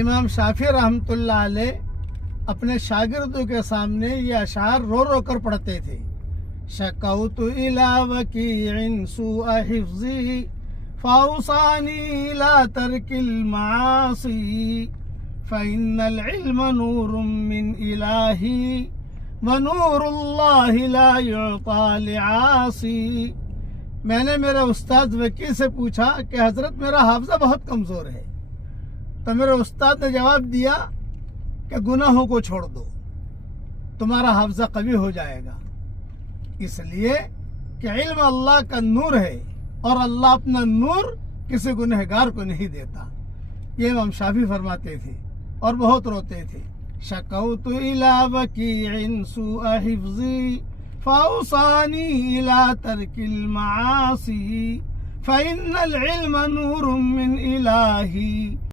امام شافعی رحمۃ اللہ علیہ اپنے شاگردوں کے سامنے یہ اشعار رو رو کر پڑھتے تھے. شکوت الی وکیع سوء حفظی فاوصانی الی ترک المعاصی فإن العلم نور من الہی ونور اللہ لا یعطى لعاصی. میں نے میرے استاد وکیع سے پوچھا کہ حضرت میرا حافظہ بہت کمزور ہے. تو میرے استاد نے جواب دیا کہ گناہوں کو چھوڑ دو، تمہارا حافظہ قوی ہو جائے گا. اس لیے کہ علم اللہ کا نور ہے اور اللہ اپنا نور کسی گنہگار کو نہیں دیتا. یہ امام شافعی فرماتے تھے اور بہت روتے تھے. شکوت الی وکیع سوء حفظی فاوصانی الی ترک المعاصی فإن العلم نور من الہی